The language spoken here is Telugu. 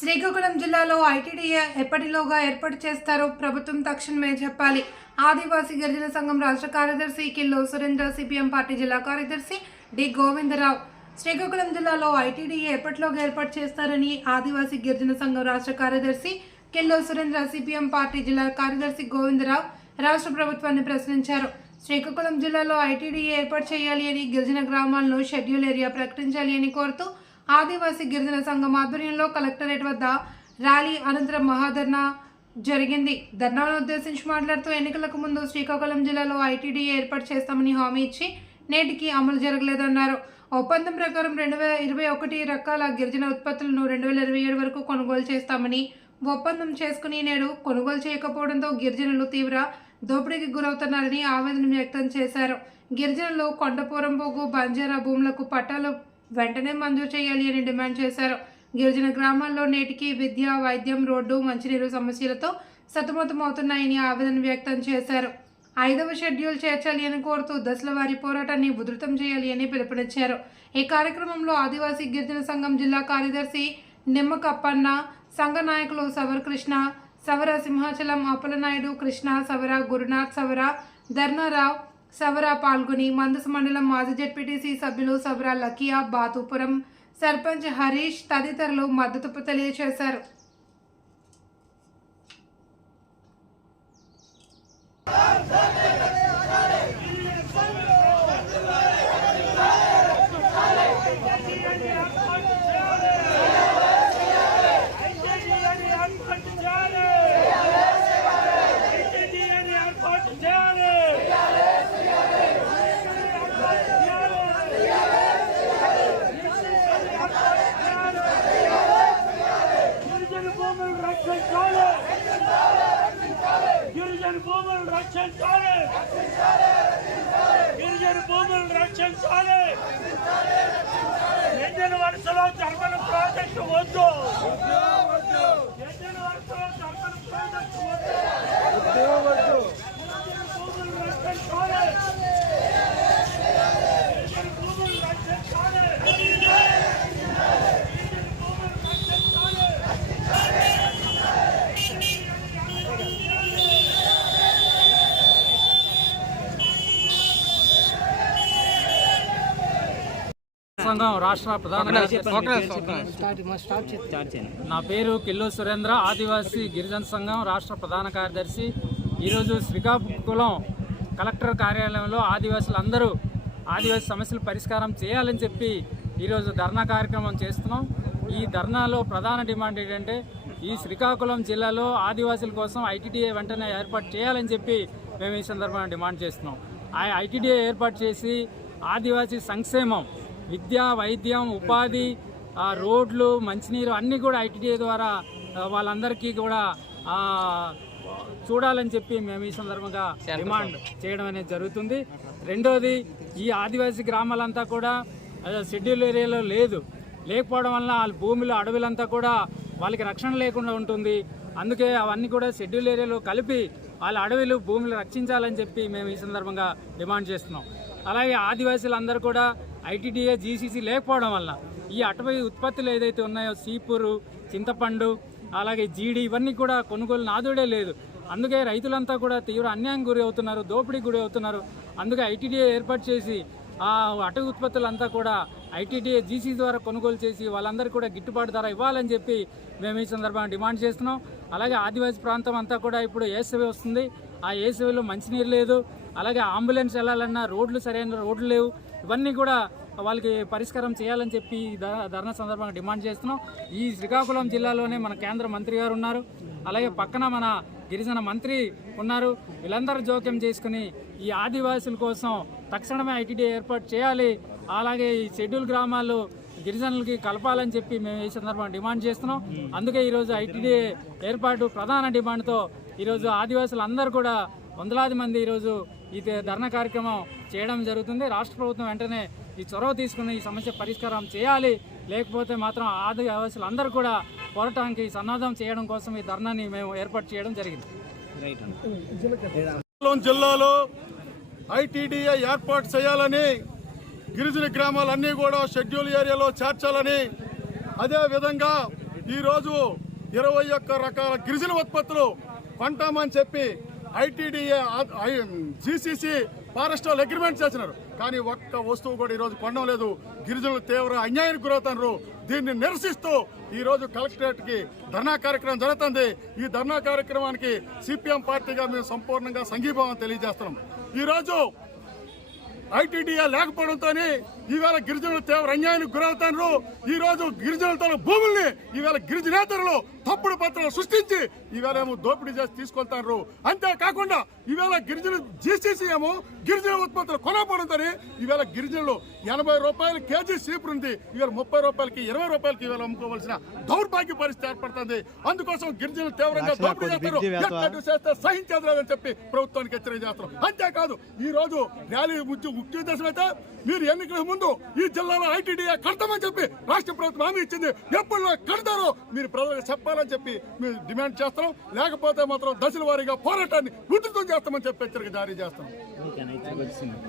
శ్రీకాకుళం జిల్లాలో ఐటీడీఏ ఎప్పటిలోగా ఏర్పాటు చేస్తారో ప్రభుత్వం తక్షణమే చెప్పాలి. ఆదివాసీ గిరిజన సంఘం రాష్ట్ర కార్యదర్శి కిల్లో సురేంద్ర సిపిఎం పార్టీ జిల్లా కార్యదర్శి డి గోవిందరావు. శ్రీకాకుళం జిల్లాలో ఐటీడీఏ ఎప్పటిలోగా ఏర్పాటు చేస్తారని ఆదివాసీ గిరిజన సంఘం రాష్ట్ర కార్యదర్శి కిల్లో సురేంద్ర సిపిఎం పార్టీ జిల్లా కార్యదర్శి గోవిందరావు రాష్ట్ర ప్రభుత్వాన్ని ప్రశ్నించారు. శ్రీకాకుళం జిల్లాలో ఐటీడీఏ ఏర్పాటు చేయాలి అని గిరిజన గ్రామాలను షెడ్యూల్ ఏరియా ప్రకటించాలి అని కోరుతూ ఆదివాసీ గిరిజన సంఘం ఆధ్వర్యంలో కలెక్టరేట్ వద్ద ర్యాలీ అనంతరం మహాధర్నా జరిగింది. ధర్నాను ఉద్దేశించి మాట్లాడుతూ ఎన్నికలకు ముందు శ్రీకాకుళం జిల్లాలో ఐటీడీ ఏర్పాటు చేస్తామని హామీ ఇచ్చి నేటికి అమలు జరగలేదన్నారు. ఒప్పందం ప్రకారం రెండు వేల ఇరవై ఒకటి రకాల గిరిజన ఉత్పత్తులను రెండు వేల ఇరవై ఏడు వరకు కొనుగోలు చేస్తామని ఒప్పందం చేసుకుని నేడు కొనుగోలు చేయకపోవడంతో గిరిజనులు తీవ్ర దోపిడీకి గురవుతున్నారని ఆవేదన వ్యక్తం చేశారు. గిరిజనులు కొండపురం పోగు బంజారా భూములకు పట్టాలు వెంటనే మంజూరు చేయాలి అని డిమాండ్ చేశారు. గిరిజన గ్రామాల్లో నేటికి విద్య వైద్యం రోడ్డు మంచినీరు సమస్యలతో సతమతమవుతున్నాయని ఆవేదన వ్యక్తం చేశారు. ఐదవ షెడ్యూల్ చేర్చాలి అని కోరుతూ దశల వారి పోరాటాన్ని ఉధృతం చేయాలి అని పిలుపునిచ్చారు. ఈ కార్యక్రమంలో ఆదివాసీ గిరిజన సంఘం జిల్లా కార్యదర్శి నిమ్మకప్పన్న సంఘ నాయకులు సవర్కృష్ణ సవర సింహాచలం అప్పలనాయుడు కృష్ణ సవర గురునాథ్ సవర ధర్నారావు సబరా పాల్గొని మందస మండలం మాజీ జెడ్పీటీసీ సభ్యులు సబరా లకియా బాతుపురం సర్పంచ్ హరీష్ తదితరులు మద్దతు తెలియజేశారు ఐటీడీఏని ఏర్పాటు చేయాలి ఐటీడీఏని ఏర్పాటు చేయాలి గిరిజన భూములు రక్షించాలి గిరిజన భూములు రక్షించాలి గిరిజన భూములు రక్షించాలి గిరిజన వరుసలో ధర్మన ప్రాజెక్టు వద్దు గిరిజన వరుసలో ధర్మన ప్రాజెక్టు వద్దు గిరిజన భూములు రక్షించాలి గిరిజన భూములు రక్షించాలి గిరిజన భూములు రక్షించాలి సంఘం రాష్ట్ర ప్రధాన నా పేరు కిల్లు సురేంద్ర ఆదివాసీ గిరిజన సంఘం రాష్ట్ర ప్రధాన కార్యదర్శి. ఈరోజు శ్రీకాకుళం కలెక్టర్ కార్యాలయంలో ఆదివాసులందరూ ఆదివాసీ సమస్యల పరిష్కారం చేయాలని చెప్పి ఈరోజు ధర్నా కార్యక్రమం చేస్తున్నాం. ఈ ధర్నాలో ప్రధాన డిమాండ్ ఏంటంటే ఈ శ్రీకాకుళం జిల్లాలో ఆదివాసుల కోసం ఐటీడీఏ వెంటనే ఏర్పాటు చేయాలని చెప్పి మేము ఈ సందర్భంగా డిమాండ్ చేస్తున్నాం. ఆ ఐటీడీఏ ఏర్పాటు చేసి ఆదివాసీ సంక్షేమం విద్య వైద్యం ఉపాధి ఆ, రోడ్లు మంచినీరు అన్నీ కూడా ఐటీడీఏ ద్వారా వాళ్ళందరికీ కూడా చూడాలని చెప్పి మేము ఈ సందర్భంగా డిమాండ్ చేయడం అనేది జరుగుతుంది. రెండోది ఈ ఆదివాసీ గ్రామాలంతా కూడా షెడ్యూల్ ఏరియాలో లేదు. లేకపోవడం వల్ల వాళ్ళ భూములు అడవులంతా కూడా వాళ్ళకి రక్షణ లేకుండా ఉంటుంది. అందుకే అవన్నీ కూడా షెడ్యూల్ ఏరియాలో కలిపి వాళ్ళ అడవులు భూములు రక్షించాలని చెప్పి మేము ఈ సందర్భంగా డిమాండ్ చేస్తున్నాం. అలాగే ఆదివాసీలందరూ కూడా ఐటీడీఏ జీసీసీ లేకపోవడం వల్ల ఈ అటవీ ఉత్పత్తులు ఏదైతే ఉన్నాయో సీపూరు చింతపండు అలాగే జీడి ఇవన్నీ కూడా కొనుగోలు నాదుడే లేదు. అందుకే రైతులంతా కూడా తీవ్ర అన్యాయం గురి అవుతున్నారు దోపిడీకి గురి అవుతున్నారు. అందుకే ఐటీడీఏ ఏర్పాటు చేసి ఆ అటవీ ఉత్పత్తులంతా కూడా ఐటీడీఏ జీసీ ద్వారా కొనుగోలు చేసి వాళ్ళందరికీ కూడా గిట్టుబాటు ధర ఇవ్వాలని చెప్పి మేము ఈ సందర్భంగా డిమాండ్ చేస్తున్నాం. అలాగే ఆదివాసీ ప్రాంతం అంతా కూడా ఇప్పుడు ఏసవి వస్తుంది. ఆ ఏసవిలో మంచినీరు లేదు. అలాగే అంబులెన్స్ వెళ్ళాలన్నా రోడ్లు సరైన రోడ్లు లేవు. ఇవన్నీ కూడా వాళ్ళకి పరిష్కారం చేయాలని చెప్పి ధర్నా సందర్భంగా డిమాండ్ చేస్తున్నాం. ఈ శ్రీకాకుళం జిల్లాలోనే మన కేంద్ర మంత్రి గారు ఉన్నారు. అలాగే పక్కన మన గిరిజన మంత్రి ఉన్నారు. వీళ్ళందరూ జోక్యం చేసుకుని ఈ ఆదివాసుల కోసం తక్షణమే ఐటీడీ ఏర్పాటు చేయాలి. అలాగే ఈ షెడ్యూల్ గ్రామాలు గిరిజనులకి కలపాలని చెప్పి మేము ఈ సందర్భంగా డిమాండ్ చేస్తున్నాం. అందుకే ఈరోజు ఐటీడీ ఏర్పాటు ప్రధాన డిమాండ్తో ఈరోజు ఆదివాసులు అందరూ కూడా వందలాది మంది ఈరోజు ఈ ధర్నా కార్యక్రమం చేయడం జరుగుతుంది. రాష్ట్ర ప్రభుత్వం వెంటనే ఈ చొరవ తీసుకుని ఈ సమస్య పరిష్కారం చేయాలి. లేకపోతే మాత్రం ఆదివాసులు అందరూ కూడా పోరాటానికి సన్నాధం చేయడం కోసం ఈ ధర్నాని మేము ఏర్పాటు చేయడం జరిగింది. జిల్లాలో ఐటీడీఏ ఏర్పాటు చేయాలని గిరిజన గ్రామాలన్నీ కూడా షెడ్యూల్ ఏరియాలో చేర్చాలని అదేవిధంగా ఈ రోజు ఇరవై ఒక్క రకాల గిరిజన ఉత్పత్తులు కొంటామని చెప్పి ఐటీడీఏ జీసీసీ ఫారెస్ట్ వాళ్ళు అగ్రిమెంట్ చేసినారు. కానీ ఒక్క వస్తువు కూడా ఈరోజు కొనడం లేదు. గిరిజనులు తీవ్ర అన్యాయానికి గురవుతున్నారు. దీన్ని నిరసిస్తూ ఈరోజు కలెక్టరేట్కి ధర్నా కార్యక్రమం జరుగుతుంది. ఈ ధర్నా కార్యక్రమానికి సిపిఎం పార్టీగా మేము సంపూర్ణంగా సంఘీభావం తెలియజేస్తున్నాం. ఈరోజు ఐటీడీఏ లేకపోవడంతో ఈవేళ గిరిజనులు తీవ్ర అన్యాయానికి గురవుతున్నారు. ఈ రోజు గిరిజనులతో భూముల్ని ఈవేళ గిరిజనేతరులు తప్పుడు పత్రాలు సృష్టించి ఈవేళ ఏమో దోపిడీ చేసి తీసుకొళ్తారు అంతేకాకుండా ఈవేళ గిరిజన జీసీసీ ఏమో గిరిజన ఉత్పత్తులు కొనకపోవడంతో ఈవేళ గిరిజనులు ఎనభై రూపాయల కేజీ సీపురు ఉంది. ఈవేళ ముప్పై రూపాయలకి ఇరవై రూపాయలకి ఈవేళ అమ్ముకోవాల్సిన దౌర్భాగ్య పరిస్థితి ఏర్పడుతుంది. అందుకోసం గిరిజనులు తీవ్రంగా దోపిడీ చేస్తారు ఎక్కడి చేస్తే సహించేదని చెప్పి ప్రభుత్వానికి హెచ్చరిక చేస్తున్నాం అంతేకాదు ఈ రోజు ర్యాలీ ముఖ్య ముఖ్య ఉద్దేశం అయితే మీరు ఎన్నికల ముందు ఈ జిల్లాలో ఐటీడీఏ కడతామని చెప్పి రాష్ట్ర ప్రభుత్వం హామీ ఇచ్చింది. ఎప్పుడు కడతారో మీరు ప్రజలకు చెప్పాలని చెప్పి మేము డిమాండ్ చేస్తున్నాం. లేకపోతే మాత్రం దశల వారీగా పోరాటాన్ని ఉధృతం చేస్తామని చెప్పి హెచ్చరిక జారీ చేస్తాం